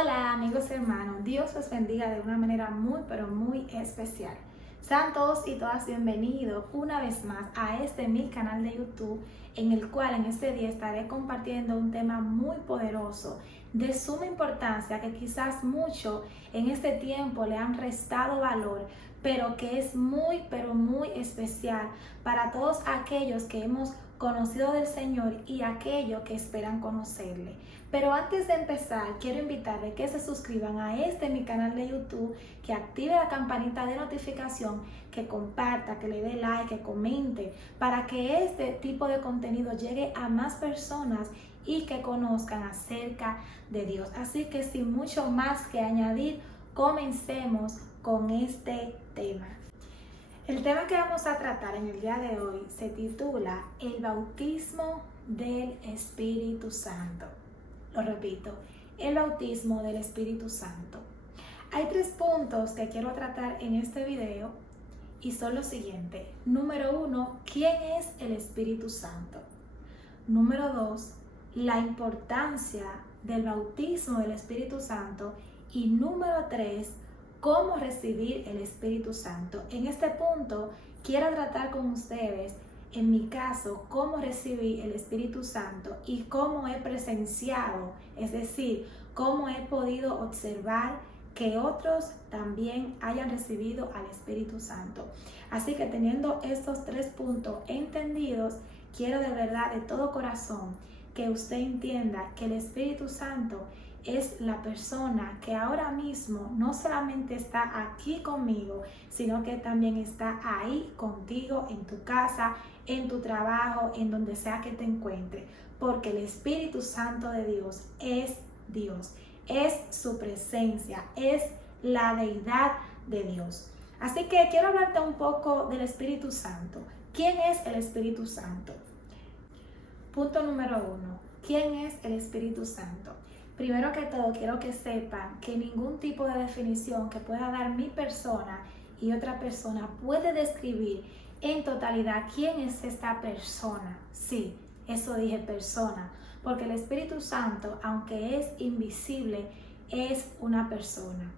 Hola amigos y hermanos, Dios los bendiga de una manera muy pero muy especial. Sean todos y todas bienvenidos una vez más a mi canal de YouTube, en el cual en este día estaré compartiendo un tema muy poderoso, de suma importancia, que quizás mucho en este tiempo le han restado valor, pero que es muy pero muy especial para todos aquellos que hemos conocido del Señor y aquellos que esperan conocerle. Pero antes de empezar, quiero invitarles que se suscriban a mi canal de YouTube, que active la campanita de notificación, que comparta, que le dé like, que comente, para que este tipo de contenido llegue a más personas y que conozcan acerca de Dios. Así que sin mucho más que añadir, comencemos con este tema. El tema que vamos a tratar en el día de hoy se titula El bautismo del Espíritu Santo. Lo repito, el bautismo del Espíritu Santo. Hay 3 puntos que quiero tratar en este video y son los siguientes. Número 1, ¿quién es el Espíritu Santo? Número 2, la importancia del bautismo del Espíritu Santo. Y número 3, cómo recibir el Espíritu Santo. En este punto quiero tratar con ustedes, en mi caso, cómo recibí el Espíritu Santo y cómo he presenciado, es decir, cómo he podido observar que otros también hayan recibido al Espíritu Santo. Así que teniendo estos 3 puntos entendidos, quiero de verdad, de todo corazón, que usted entienda que el Espíritu Santo es la persona que ahora mismo no solamente está aquí conmigo, sino que también está ahí contigo en tu casa, en tu trabajo, en donde sea que te encuentres, porque el Espíritu Santo de Dios, es su presencia, es la deidad de Dios. Así que quiero hablarte un poco del Espíritu Santo. ¿Quién es el Espíritu Santo? Punto número 1. ¿Quién es el Espíritu Santo? Primero que todo, quiero que sepan que ningún tipo de definición que pueda dar mi persona y otra persona puede describir en totalidad quién es esta persona. Sí, eso dije, persona, porque el Espíritu Santo, aunque es invisible, es una persona.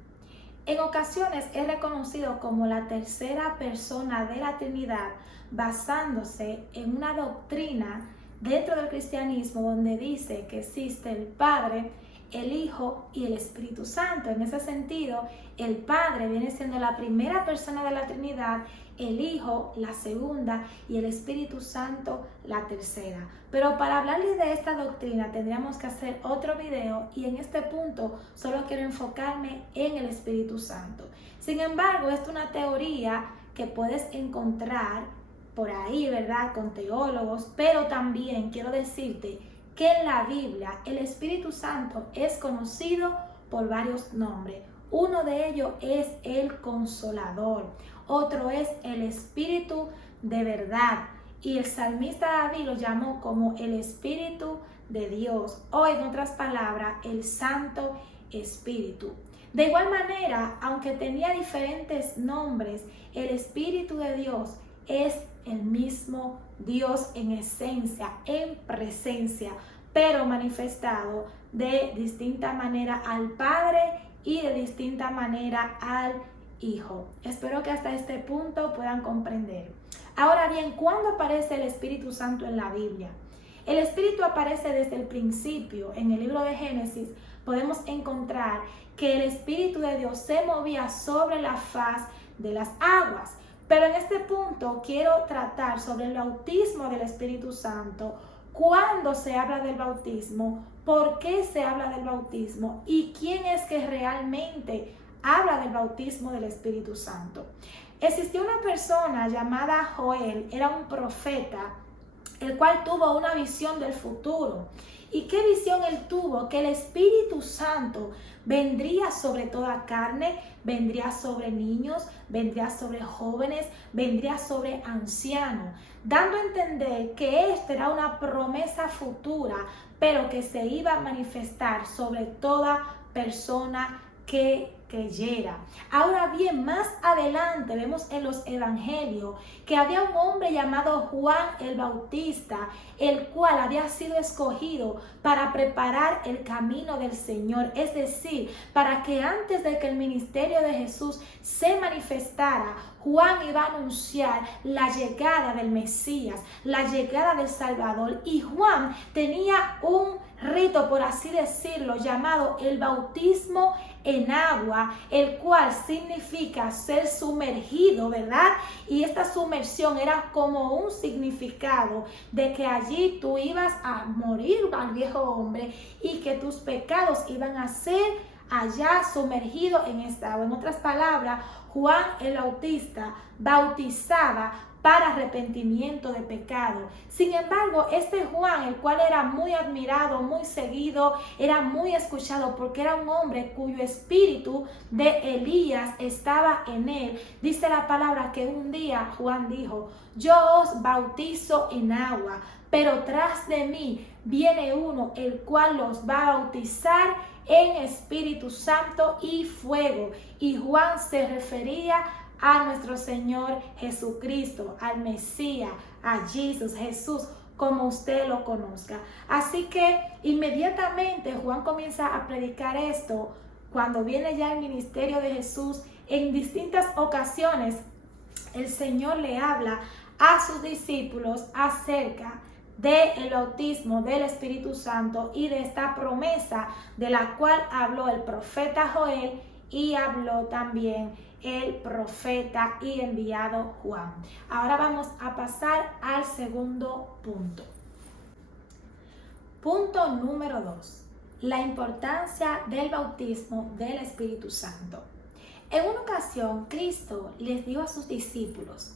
En ocasiones es reconocido como la tercera persona de la Trinidad, basándose en una doctrina dentro del cristianismo donde dice que existe el Padre, el Hijo y el Espíritu Santo. En ese sentido, el Padre viene siendo la primera persona de la Trinidad, el Hijo la segunda y el Espíritu Santo la tercera. Pero para hablarles de esta doctrina tendríamos que hacer otro video, y en este punto solo quiero enfocarme en el Espíritu Santo. Sin embargo, es una teoría que puedes encontrar por ahí, ¿verdad?, con teólogos, pero también quiero decirte que en la Biblia el Espíritu Santo es conocido por varios nombres. Uno de ellos es el Consolador, otro es el Espíritu de verdad, y el salmista David lo llamó como el Espíritu de Dios, o en otras palabras, el Santo Espíritu. De igual manera, aunque tenía diferentes nombres, el Espíritu de Dios es el mismo Dios en esencia, en presencia, pero manifestado de distinta manera al Padre y de distinta manera al Hijo. Espero que hasta este punto puedan comprender. Ahora bien, ¿cuándo aparece el Espíritu Santo en la Biblia? El Espíritu aparece desde el principio. En el libro de Génesis podemos encontrar que el Espíritu de Dios se movía sobre la faz de las aguas. Pero en este punto quiero tratar sobre el bautismo del Espíritu Santo. ¿Cuándo se habla del bautismo? ¿Por qué se habla del bautismo? ¿Y quién es que realmente habla del bautismo del Espíritu Santo? Existió una persona llamada Joel, era un profeta, el cual tuvo una visión del futuro. ¿Y qué visión él tuvo? Que el Espíritu Santo vendría sobre toda carne, vendría sobre niños, vendría sobre jóvenes, vendría sobre ancianos, dando a entender que esta era una promesa futura, pero que se iba a manifestar sobre toda persona que creyera. Ahora bien, más adelante vemos en los evangelios que había un hombre llamado Juan el Bautista, el cual había sido escogido para preparar el camino del Señor, es decir, para que antes de que el ministerio de Jesús se manifestara, Juan iba a anunciar la llegada del Mesías, la llegada del Salvador, y Juan tenía un rito, por así decirlo, llamado el bautismo en agua, el cual significa ser sumergido, ¿verdad? Y esta sumersión era como un significado de que allí tú ibas a morir al viejo hombre y que tus pecados iban a ser allá sumergidos en esta agua. En otras palabras, Juan el Bautista bautizaba para arrepentimiento de pecado. Sin embargo, este Juan, el cual era muy admirado, muy seguido, era muy escuchado porque era un hombre cuyo espíritu de Elías estaba en él. Dice la palabra que un día Juan dijo: yo os bautizo en agua, pero tras de mí viene uno el cual los va a bautizar en Espíritu Santo y fuego. Y Juan se refería a nuestro Señor Jesucristo, al Mesías, a Jesús, como usted lo conozca. Así que inmediatamente Juan comienza a predicar esto. Cuando viene ya el ministerio de Jesús, en distintas ocasiones el Señor le habla a sus discípulos acerca del bautismo del Espíritu Santo y de esta promesa de la cual habló el profeta Joel y habló también el profeta y enviado Juan. Ahora vamos a pasar al segundo punto. Punto número 2. La importancia del bautismo del Espíritu Santo. En una ocasión, Cristo les dijo a sus discípulos: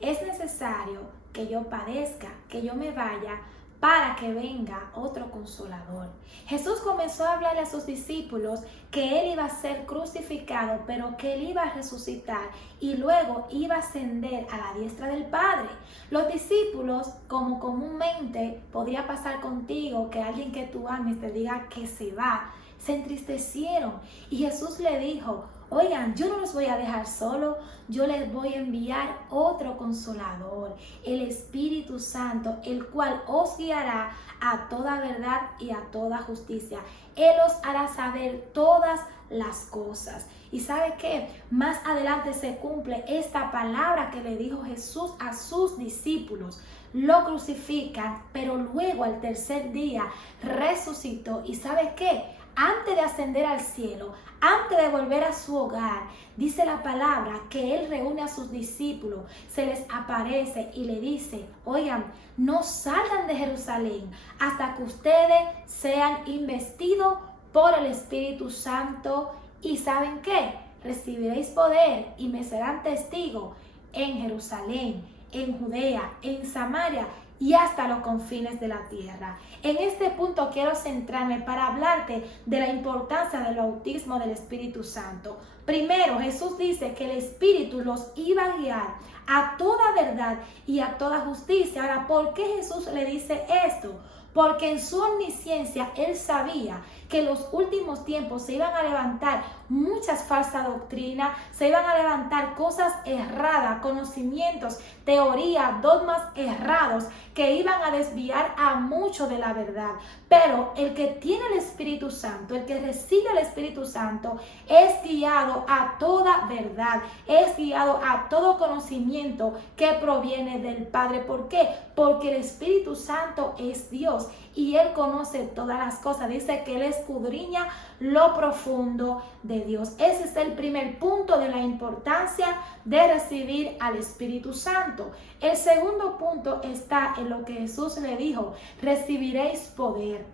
es necesario que yo padezca, que yo me vaya, para que venga otro consolador. Jesús comenzó a hablarle a sus discípulos que Él iba a ser crucificado, pero que Él iba a resucitar y luego iba a ascender a la diestra del Padre. Los discípulos, como comúnmente podría pasar contigo, que alguien que tú ames te diga que se va, se entristecieron. Y Jesús le dijo: oigan, yo no los voy a dejar solo, yo les voy a enviar otro consolador, el Espíritu Santo, el cual os guiará a toda verdad y a toda justicia. Él os hará saber todas las cosas. ¿Y sabe qué? Más adelante se cumple esta palabra que le dijo Jesús a sus discípulos. Lo crucifican, pero luego al tercer día resucitó. ¿Y sabe qué? Antes de ascender al cielo, antes de volver a su hogar, dice la palabra que Él reúne a sus discípulos, se les aparece y le dice: oigan, no salgan de Jerusalén hasta que ustedes sean investidos por el Espíritu Santo. ¿Y saben qué? Recibiréis poder y me serán testigos en Jerusalén, en Judea, en Samaria y hasta los confines de la tierra. En este punto quiero centrarme para hablarte de la importancia del bautismo del Espíritu Santo. Primero, Jesús dice que el Espíritu los iba a guiar a toda verdad y a toda justicia. Ahora, ¿por qué Jesús le dice esto? Porque en su omnisciencia Él sabía que en los últimos tiempos se iban a levantar muchas falsas doctrinas, se iban a levantar cosas erradas, conocimientos, teorías, dogmas errados que iban a desviar a mucho de la verdad. Pero el que tiene el Espíritu Santo, el que recibe el Espíritu Santo, es guiado a toda verdad, es guiado a todo conocimiento que proviene del Padre. ¿Por qué? Porque el Espíritu Santo es Dios y Él conoce todas las cosas. Dice que Él escudriña lo profundo de Dios. Ese es el primer punto de la importancia de recibir al Espíritu Santo. El segundo punto está en lo que Jesús le dijo: recibiréis poder.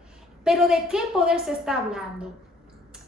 ¿Pero de qué poder se está hablando?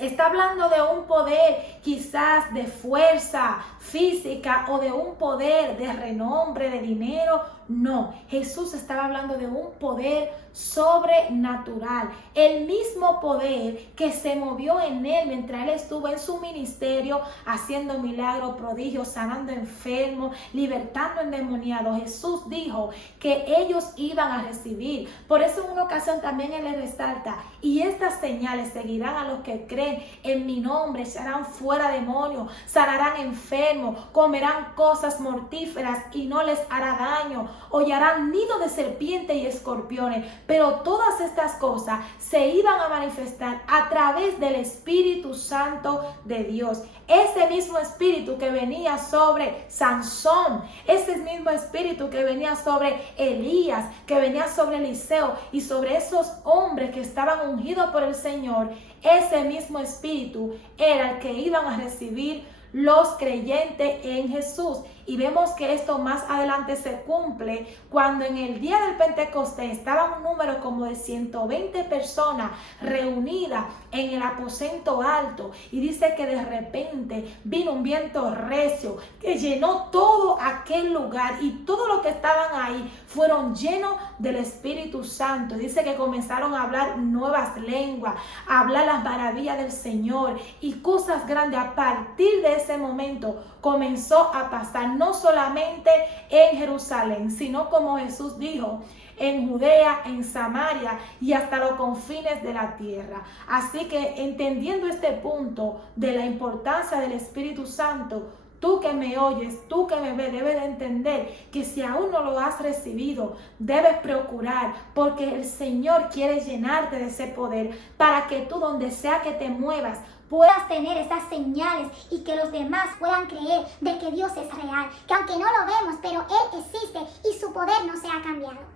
Está hablando de un poder quizás de fuerza física o de un poder de renombre, de dinero. No, Jesús estaba hablando de un poder sobrenatural. El mismo poder que se movió en él mientras él estuvo en su ministerio haciendo milagros, prodigios, sanando enfermos, libertando endemoniados. Jesús dijo que ellos iban a recibir. Por eso en una ocasión también él les resalta: y estas señales seguirán a los que creen en mi nombre, echarán fuera demonios, sanarán enfermos, comerán cosas mortíferas y no les hará daño, hollarán nido de serpientes y escorpiones. Pero todas estas cosas se iban a manifestar a través del Espíritu Santo de Dios. Ese mismo espíritu que venía sobre Sansón, ese mismo espíritu que venía sobre Elías, que venía sobre Eliseo y sobre esos hombres que estaban ungidos por el Señor, ese mismo espíritu era el que iban a recibir los creyentes en Jesús. Y vemos que esto más adelante se cumple cuando en el día del Pentecostés estaba un número como de 120 personas reunidas en el aposento alto, y dice que de repente vino un viento recio que llenó todo aquel lugar, y todos los que estaban ahí fueron llenos del Espíritu Santo. Dice que comenzaron a hablar nuevas lenguas, a hablar las maravillas del Señor y cosas grandes. A partir de ese momento comenzó a pasar, no solamente en Jerusalén, sino, como Jesús dijo, en Judea, en Samaria y hasta los confines de la tierra. Así que, entendiendo este punto de la importancia del Espíritu Santo, tú que me oyes, tú que me ves, debes de entender que si aún no lo has recibido, debes procurar, porque el Señor quiere llenarte de ese poder para que tú, donde sea que te muevas, puedas tener esas señales y que los demás puedan creer de que Dios es real, que aunque no lo vemos, pero Él existe y su poder no se ha cambiado.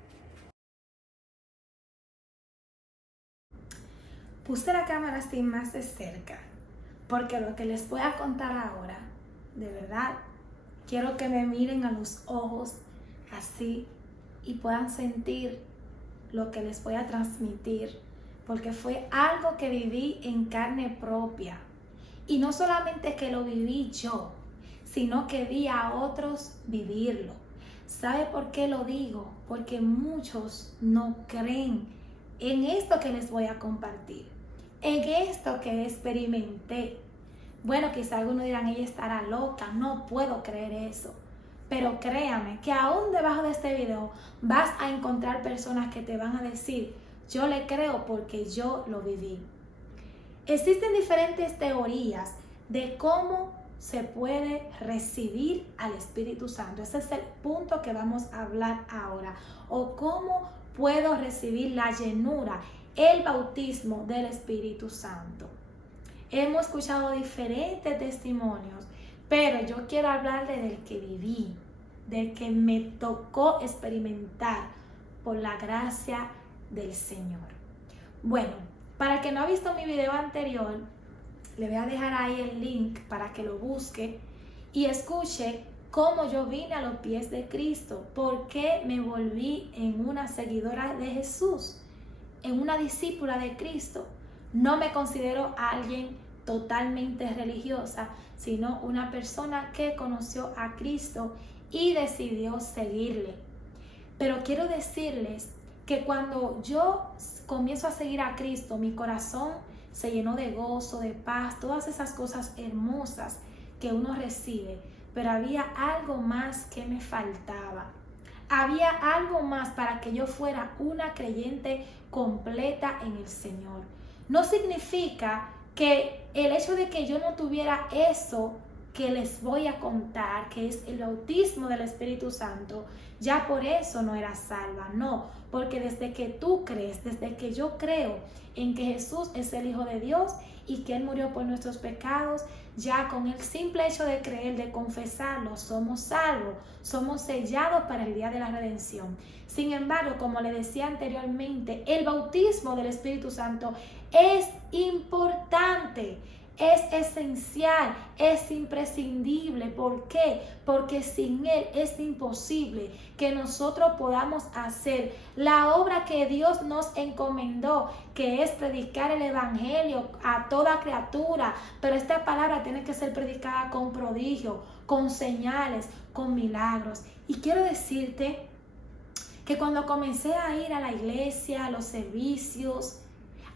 Puse la cámara así más de cerca, porque lo que les voy a contar ahora, de verdad, quiero que me miren a los ojos así y puedan sentir lo que les voy a transmitir, porque fue algo que viví en carne propia. Y no solamente que lo viví yo, sino que vi a otros vivirlo. ¿Sabe por qué lo digo? Porque muchos no creen en esto que les voy a compartir, en esto que experimenté. Bueno, quizá algunos dirán: ella estará loca, no puedo creer eso. Pero créame que aún debajo de este video vas a encontrar personas que te van a decir: yo le creo porque yo lo viví. Existen diferentes teorías de cómo se puede recibir al Espíritu Santo. Ese es el punto que vamos a hablar ahora. O cómo puedo recibir la llenura, el bautismo del Espíritu Santo. Hemos escuchado diferentes testimonios, pero yo quiero hablarle del que viví, del que me tocó experimentar por la gracia del Señor. Bueno, para el que no ha visto mi video anterior, le voy a dejar ahí el link para que lo busque y escuche cómo yo vine a los pies de Cristo, por qué me volví en una seguidora de Jesús, en una discípula de Cristo. No me considero alguien totalmente religiosa, sino una persona que conoció a Cristo y decidió seguirle. Pero quiero decirles que cuando yo comienzo a seguir a Cristo, mi corazón se llenó de gozo, de paz, todas esas cosas hermosas que uno recibe. Pero había algo más que me faltaba. Había algo más para que yo fuera una creyente completa en el Señor. No significa que el hecho de que yo no tuviera eso que les voy a contar, que es el bautismo del Espíritu Santo, ya por eso no era salva. No, porque desde que tú crees, desde que yo creo en que Jesús es el Hijo de Dios y que Él murió por nuestros pecados, ya con el simple hecho de creer, de confesarlo, somos salvos, somos sellados para el día de la redención. Sin embargo, como le decía anteriormente, el bautismo del Espíritu Santo es importante. Es esencial, es imprescindible. ¿Por qué? Porque sin Él es imposible que nosotros podamos hacer la obra que Dios nos encomendó, que es predicar el Evangelio a toda criatura. Pero esta palabra tiene que ser predicada con prodigio, con señales, con milagros. Y quiero decirte que cuando comencé a ir a la iglesia, a los servicios,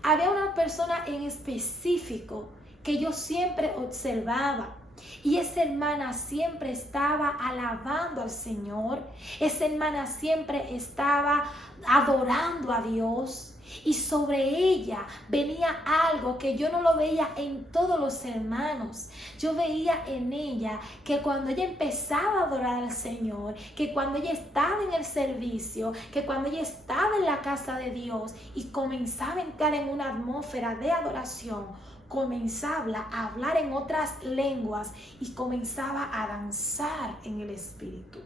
había una persona en específico que yo siempre observaba. Y esa hermana siempre estaba alabando al Señor. Esa hermana siempre estaba adorando a Dios. Y sobre ella venía algo que yo no lo veía en todos los hermanos. Yo veía en ella que cuando ella empezaba a adorar al Señor, que cuando ella estaba en el servicio, que cuando ella estaba en la casa de Dios y comenzaba a entrar en una atmósfera de adoración, comenzaba a hablar en otras lenguas y comenzaba a danzar en el Espíritu.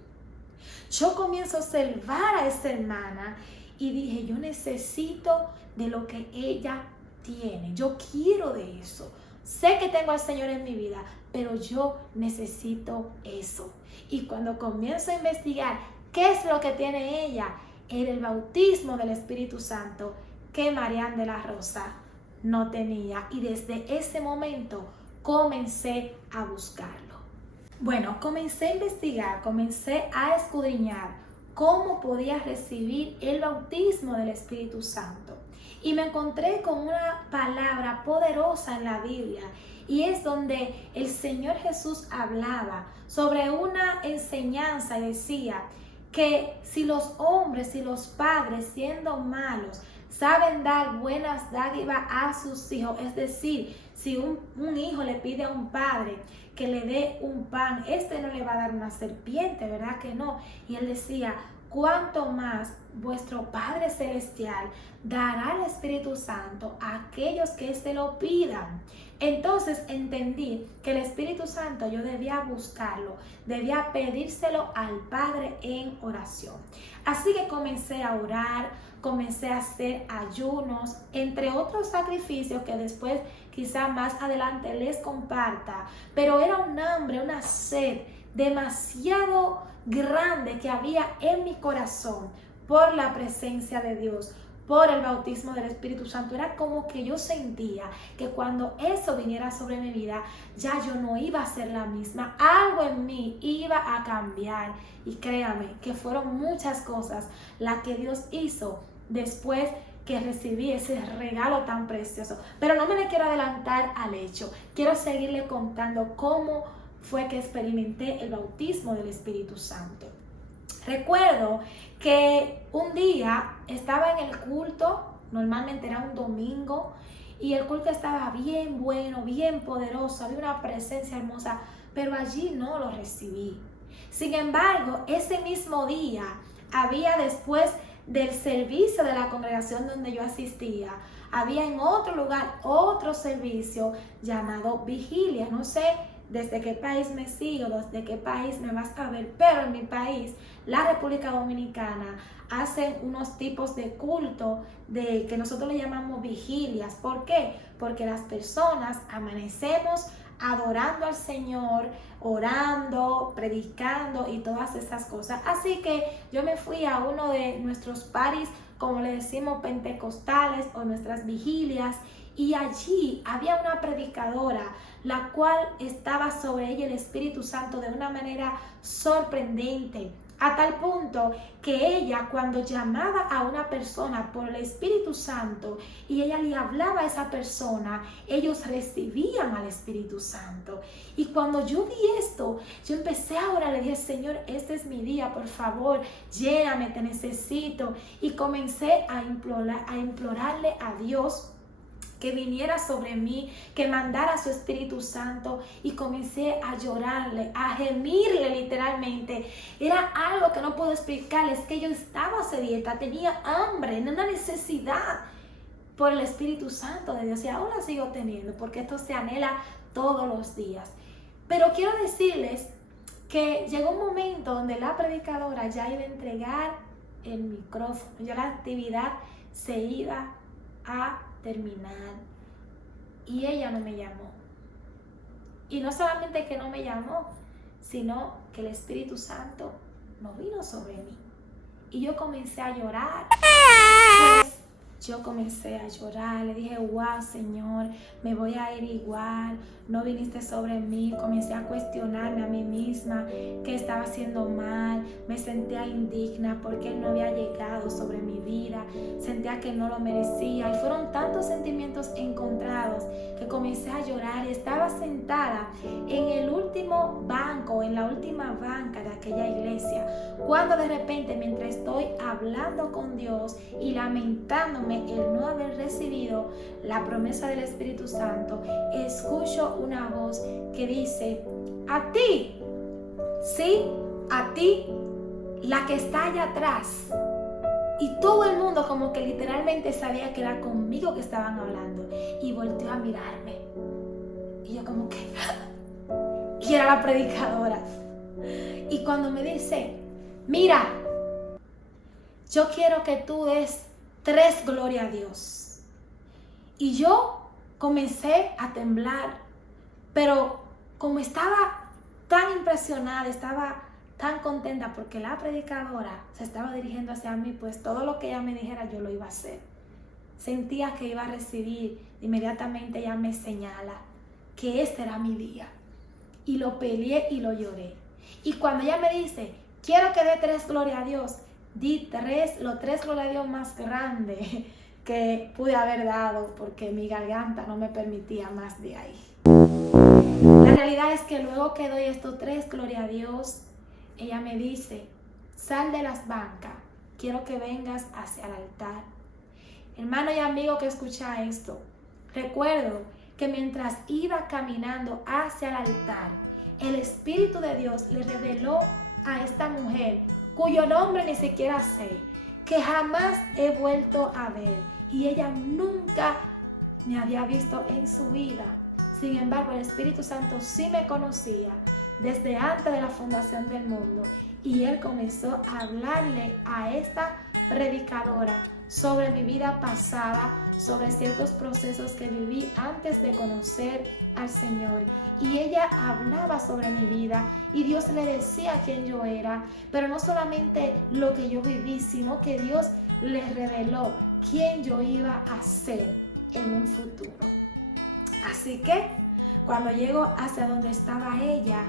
Yo comienzo a observar a esa hermana y dije, yo necesito de lo que ella tiene. Yo quiero de eso. Sé que tengo al Señor en mi vida, pero yo necesito eso. Y cuando comienzo a investigar qué es lo que tiene ella, era el bautismo del Espíritu Santo que Marian de la Rosa no tenía. Y desde ese momento comencé a buscarlo. Bueno, comencé a investigar, comencé a escudriñar cómo podía recibir el bautismo del Espíritu Santo. Y me encontré con una palabra poderosa en la Biblia, y es donde el Señor Jesús hablaba sobre una enseñanza y decía que si los hombres y los padres, siendo malos, saben dar buenas dádivas a sus hijos, es decir, si un hijo le pide a un padre que le dé un pan, no le va a dar una serpiente, ¿verdad que no? Y él decía, cuánto más vuestro Padre Celestial dará el Espíritu Santo a aquellos que se lo pidan. Entonces entendí que el Espíritu Santo yo debía buscarlo, debía pedírselo al Padre en oración. Así que comencé a orar, comencé a hacer ayunos, entre otros sacrificios que después quizá más adelante les comparta, pero era un hambre, una sed demasiado grande que había en mi corazón por la presencia de Dios, por el bautismo del Espíritu Santo. Era como que yo sentía que cuando eso viniera sobre mi vida, ya yo no iba a ser la misma. Algo en mí iba a cambiar. Y créame que fueron muchas cosas las que Dios hizo después que recibí ese regalo tan precioso. Pero no me le quiero adelantar al hecho. Quiero seguirle contando cómo fue que experimenté el bautismo del Espíritu Santo. Recuerdo que un día estaba en el culto, normalmente era un domingo, y el culto estaba bien bueno, bien poderoso, había una presencia hermosa, pero allí no lo recibí. Sin embargo, ese mismo día había, después del servicio de la congregación donde yo asistía, había en otro lugar otro servicio llamado vigilia. No sé desde qué país me sigo, desde qué país me vas a ver, pero en mi país, la República Dominicana, hacen unos tipos de culto que nosotros le llamamos vigilias. ¿Por qué? Porque las personas amanecemos adorando al Señor, orando, predicando y todas esas cosas. Así que yo me fui a uno de nuestros paris, como le decimos, pentecostales, o nuestras vigilias, y allí había una predicadora, la cual estaba sobre ella el Espíritu Santo de una manera sorprendente, a tal punto que ella, cuando llamaba a una persona por el Espíritu Santo y ella le hablaba a esa persona, ellos recibían al Espíritu Santo. Y cuando yo vi esto, yo empecé a orar, le dije, Señor, este es mi día, por favor, lléname, te necesito. Y comencé a implorarle a Dios que viniera sobre mí, que mandara su Espíritu Santo, y comencé a llorarle, a gemirle literalmente. Era algo que no puedo explicarles, que yo estaba sedienta, tenía hambre, una necesidad por el Espíritu Santo de Dios, y aún la sigo teniendo, porque esto se anhela todos los días. Pero quiero decirles que llegó un momento donde la predicadora ya iba a entregar el micrófono, ya la actividad se iba a terminar, y ella no me llamó. Y no solamente que no me llamó, sino que el Espíritu Santo no vino sobre mí. Y yo comencé a llorar, pues yo comencé a llorar. Le dije, wow, Señor, me voy a ir igual. No viniste sobre mí. Comencé a cuestionarme a mí misma qué estaba haciendo mal. Me sentía indigna porque Él no había llegado sobre mi vida. Sentía que no lo merecía. Y fueron tantos sentimientos encontrados que comencé a llorar. Y estaba sentada en el último banco, en la última banca de aquella iglesia, cuando de repente, mientras estoy hablando con Dios y lamentándome el no haber recibido la promesa del Espíritu Santo, escucho una voz que dice, a ti, sí, a ti, la que está allá atrás. Y todo el mundo como que literalmente sabía que era conmigo que estaban hablando. Y volteó a mirarme. Y yo como que, y era la predicadora. Y cuando me dice, mira, yo quiero que tú des 3 gloria a Dios. Y yo comencé a temblar, pero como estaba tan impresionada, estaba tan contenta porque la predicadora se estaba dirigiendo hacia mí, pues todo lo que ella me dijera yo lo iba a hacer. Sentía que iba a recibir. Inmediatamente ella me señala que este era mi día. Y lo peleé y lo lloré. Y cuando ella me dice, quiero que dé 3 gloria a Dios, di los 3 gloria a Dios más grandes que pude haber dado porque mi garganta no me permitía más de ahí. La realidad es que luego que doy estos 3 gloria a Dios, ella me dice, sal de las bancas, quiero que vengas hacia el altar. Hermano y amigo que escucha esto, recuerdo que mientras iba caminando hacia el altar, el Espíritu de Dios le reveló a esta mujer, cuyo nombre ni siquiera sé, que jamás he vuelto a ver, y ella nunca me había visto en su vida. Sin embargo, el Espíritu Santo sí me conocía desde antes de la fundación del mundo, y Él comenzó a hablarle a esta predicadora sobre mi vida pasada, sobre ciertos procesos que viví antes de conocer al Señor. Y ella hablaba sobre mi vida y Dios le decía quién yo era, pero no solamente lo que yo viví, sino que Dios le reveló quién yo iba a ser en un futuro. Así que cuando llego hacia donde estaba ella,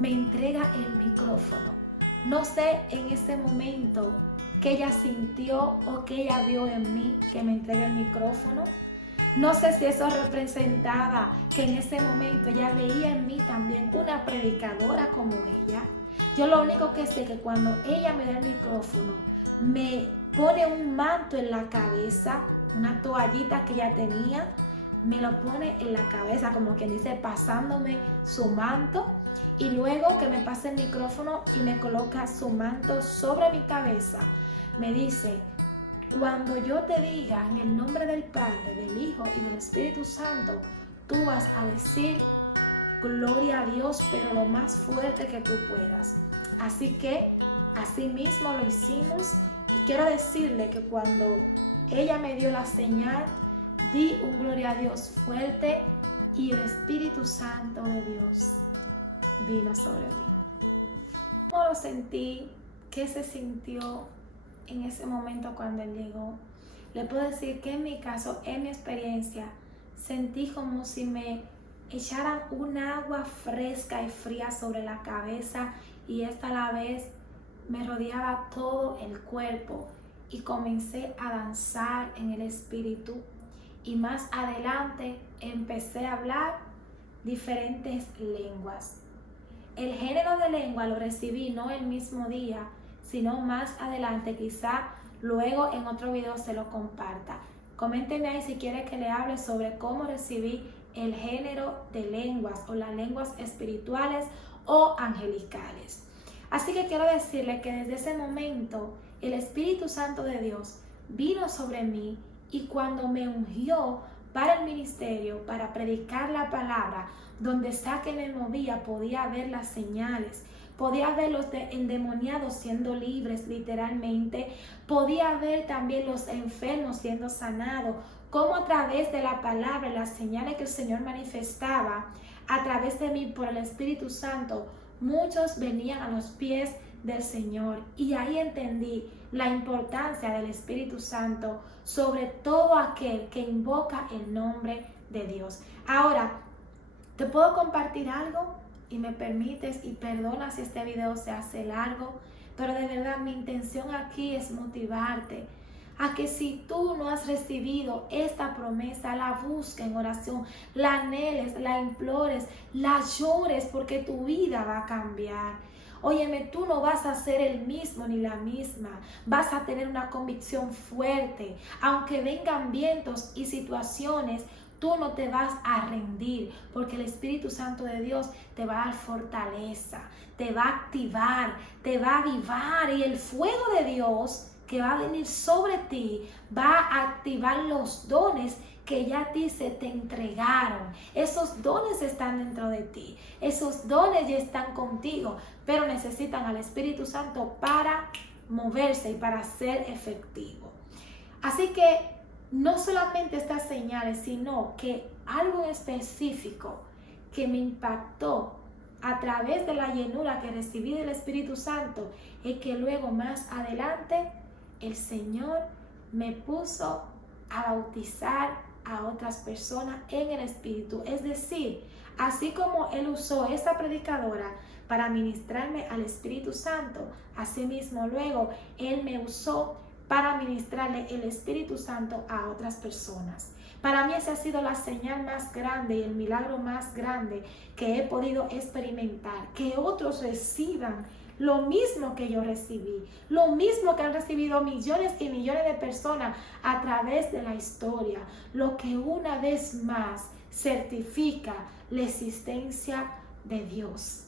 me entrega el micrófono. No sé en ese momento qué ella sintió o qué ella vio en mí que me entrega el micrófono. No sé si eso representaba que en ese momento ella veía en mí también una predicadora como ella. Yo lo único que sé es que cuando ella me da el micrófono, me pone un manto en la cabeza, una toallita que ella tenía, me lo pone en la cabeza, como quien dice, pasándome su manto. Y luego que me pasa el micrófono y me coloca su manto sobre mi cabeza, me dice, cuando yo te diga en el nombre del Padre, del Hijo y del Espíritu Santo, tú vas a decir gloria a Dios, pero lo más fuerte que tú puedas. Así que así mismo lo hicimos, y quiero decirle que cuando ella me dio la señal, di un gloria a Dios fuerte y el Espíritu Santo de Dios vino sobre mí. ¿Cómo lo sentí? ¿Qué se sintió en ese momento cuando Él llegó? Le puedo decir que en mi caso, en mi experiencia, sentí como si me echaran un agua fresca y fría sobre la cabeza, y esta a la vez me rodeaba todo el cuerpo, y comencé a danzar en el Espíritu. Y más adelante empecé a hablar diferentes lenguas. El género de lengua lo recibí no el mismo día, sino más adelante, quizá luego en otro video se lo comparta. Coméntenme ahí si quiere que le hable sobre cómo recibí el género de lenguas o las lenguas espirituales o angelicales. Así que quiero decirle que desde ese momento el Espíritu Santo de Dios vino sobre mí, y cuando me ungió para el ministerio, para predicar la palabra, donde sea que me movía, podía ver las señales, podía ver los endemoniados siendo libres literalmente, podía ver también los enfermos siendo sanados, como a través de la palabra, las señales que el Señor manifestaba a través de mí por el Espíritu Santo, muchos venían a los pies del Señor. Y ahí entendí la importancia del Espíritu Santo sobre todo aquel que invoca el nombre de Dios. Ahora, ¿te puedo compartir algo? Y me permites, y perdona si este video se hace largo, pero de verdad mi intención aquí es motivarte a que si tú no has recibido esta promesa, la busques en oración, la anheles, la implores, la llores, porque tu vida va a cambiar. Óyeme, tú no vas a ser el mismo ni la misma. Vas a tener una convicción fuerte. Aunque vengan vientos y situaciones, tú no te vas a rendir, porque el Espíritu Santo de Dios te va a dar fortaleza, te va a activar, te va a avivar, y el fuego de Dios que va a venir sobre ti va a activar los dones que ya a ti se te entregaron. Esos dones están dentro de ti, esos dones ya están contigo, pero necesitan al Espíritu Santo para moverse y para ser efectivo. Así que no solamente estas señales, sino que algo en específico que me impactó a través de la llenura que recibí del Espíritu Santo es que luego más adelante el Señor me puso a bautizar a otras personas en el Espíritu. Es decir, así como Él usó esa predicadora para ministrarme al Espíritu Santo, asimismo luego Él me usó para ministrarle el Espíritu Santo a otras personas. Para mí esa ha sido la señal más grande y el milagro más grande que he podido experimentar, que otros reciban lo mismo que yo recibí, lo mismo que han recibido millones y millones de personas a través de la historia, lo que una vez más certifica la existencia de Dios,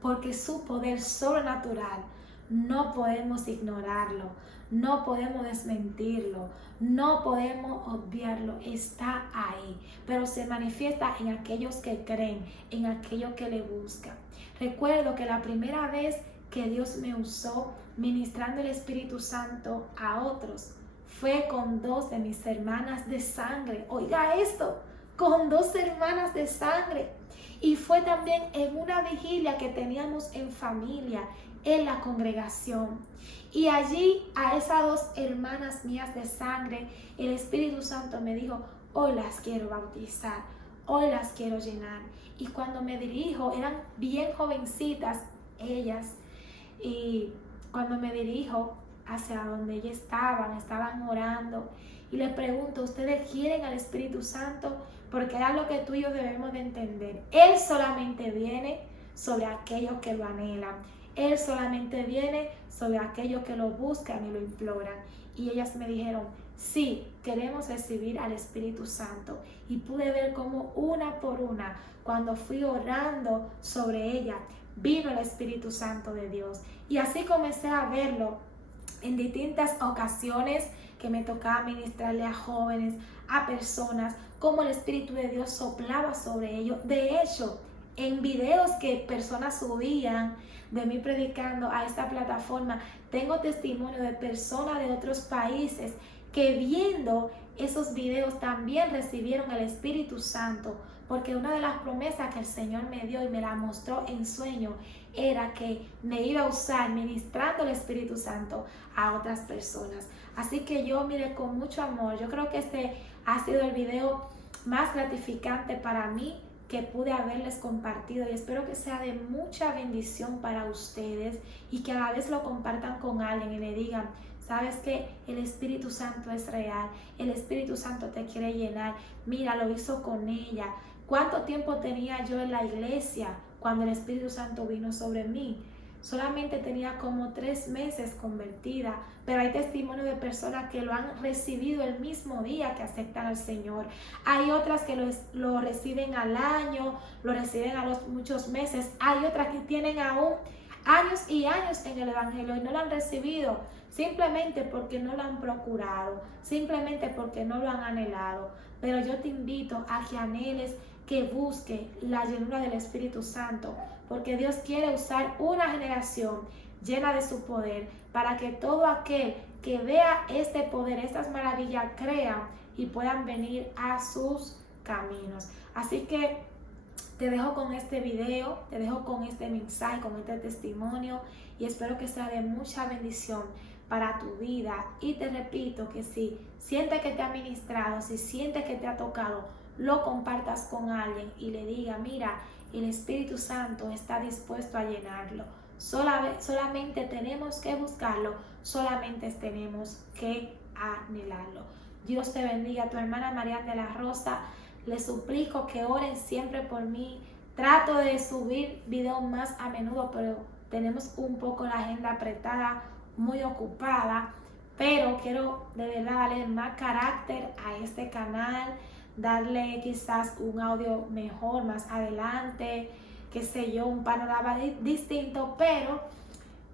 porque su poder sobrenatural no podemos ignorarlo, no podemos desmentirlo, no podemos obviarlo, está ahí, pero se manifiesta en aquellos que creen, en aquellos que le buscan. Recuerdo que la primera vez que Dios me usó ministrando el Espíritu Santo a otros fue con 2 de mis hermanas de sangre. Oiga esto, con 2 hermanas de sangre. Y fue también en una vigilia que teníamos en familia, en la congregación. Y allí a esas 2 hermanas mías de sangre, el Espíritu Santo me dijo, hoy las quiero bautizar, hoy las quiero llenar. Y cuando me dirijo, eran bien jovencitas ellas, y cuando me dirijo hacia donde ellas estaban orando, y les pregunto, ¿ustedes quieren al Espíritu Santo? Porque era lo que tú y yo debemos de entender. Él solamente viene sobre aquellos que lo anhelan. Él solamente viene sobre aquellos que lo buscan y lo imploran. Y ellas me dijeron, sí, queremos recibir al Espíritu Santo. Y pude ver cómo una por una, cuando fui orando sobre ella, vino el Espíritu Santo de Dios. Y así comencé a verlo en distintas ocasiones que me tocaba ministrarle a jóvenes, a personas, como el Espíritu de Dios soplaba sobre ellos. De hecho, en videos que personas subían de mí predicando a esta plataforma, tengo testimonio de personas de otros países que viendo esos videos también recibieron el Espíritu Santo, porque una de las promesas que el Señor me dio y me la mostró en sueño era que me iba a usar ministrando el Espíritu Santo a otras personas. Así que yo miré con mucho amor. Yo creo que este ha sido el video más gratificante para mí que pude haberles compartido, y espero que sea de mucha bendición para ustedes y que a la vez lo compartan con alguien y le digan, sabes que el Espíritu Santo es real, el Espíritu Santo te quiere llenar, mira, lo hizo con ella. ¿Cuánto tiempo tenía yo en la iglesia cuando el Espíritu Santo vino sobre mí? Solamente tenía como 3 meses convertida, pero hay testimonio de personas que lo han recibido el mismo día que aceptan al Señor. Hay otras que lo reciben al año, lo reciben a los muchos meses. Hay otras que tienen aún años y años en el Evangelio y no lo han recibido simplemente porque no lo han procurado, simplemente porque no lo han anhelado. Pero yo te invito a que anheles, que busque la llenura del Espíritu Santo, porque Dios quiere usar una generación llena de su poder para que todo aquel que vea este poder, estas maravillas, crean y puedan venir a sus caminos. Así que te dejo con este video, te dejo con este mensaje, con este testimonio y espero que sea de mucha bendición para tu vida. Y te repito que si sientes que te ha ministrado, si sientes que te ha tocado, lo compartas con alguien y le diga, mira, el Espíritu Santo está dispuesto a llenarlo. Solamente tenemos que buscarlo, solamente tenemos que anhelarlo. Dios te bendiga. Tu hermana Marian de la Rosa. Les suplico que oren siempre por mí. Trato de subir videos más a menudo, pero tenemos un poco la agenda apretada, muy ocupada. Pero quiero de verdad darle más carácter a este canal, darle quizás un audio mejor más adelante, qué sé yo, un panorama distinto, pero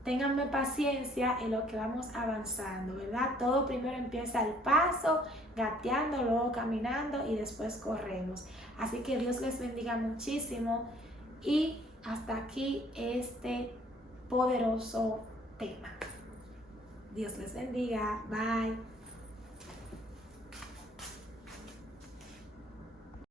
ténganme paciencia en lo que vamos avanzando, ¿verdad? Todo primero empieza el paso, gateando, luego caminando y después corremos. Así que Dios les bendiga muchísimo y hasta aquí este poderoso tema. Dios les bendiga. Bye.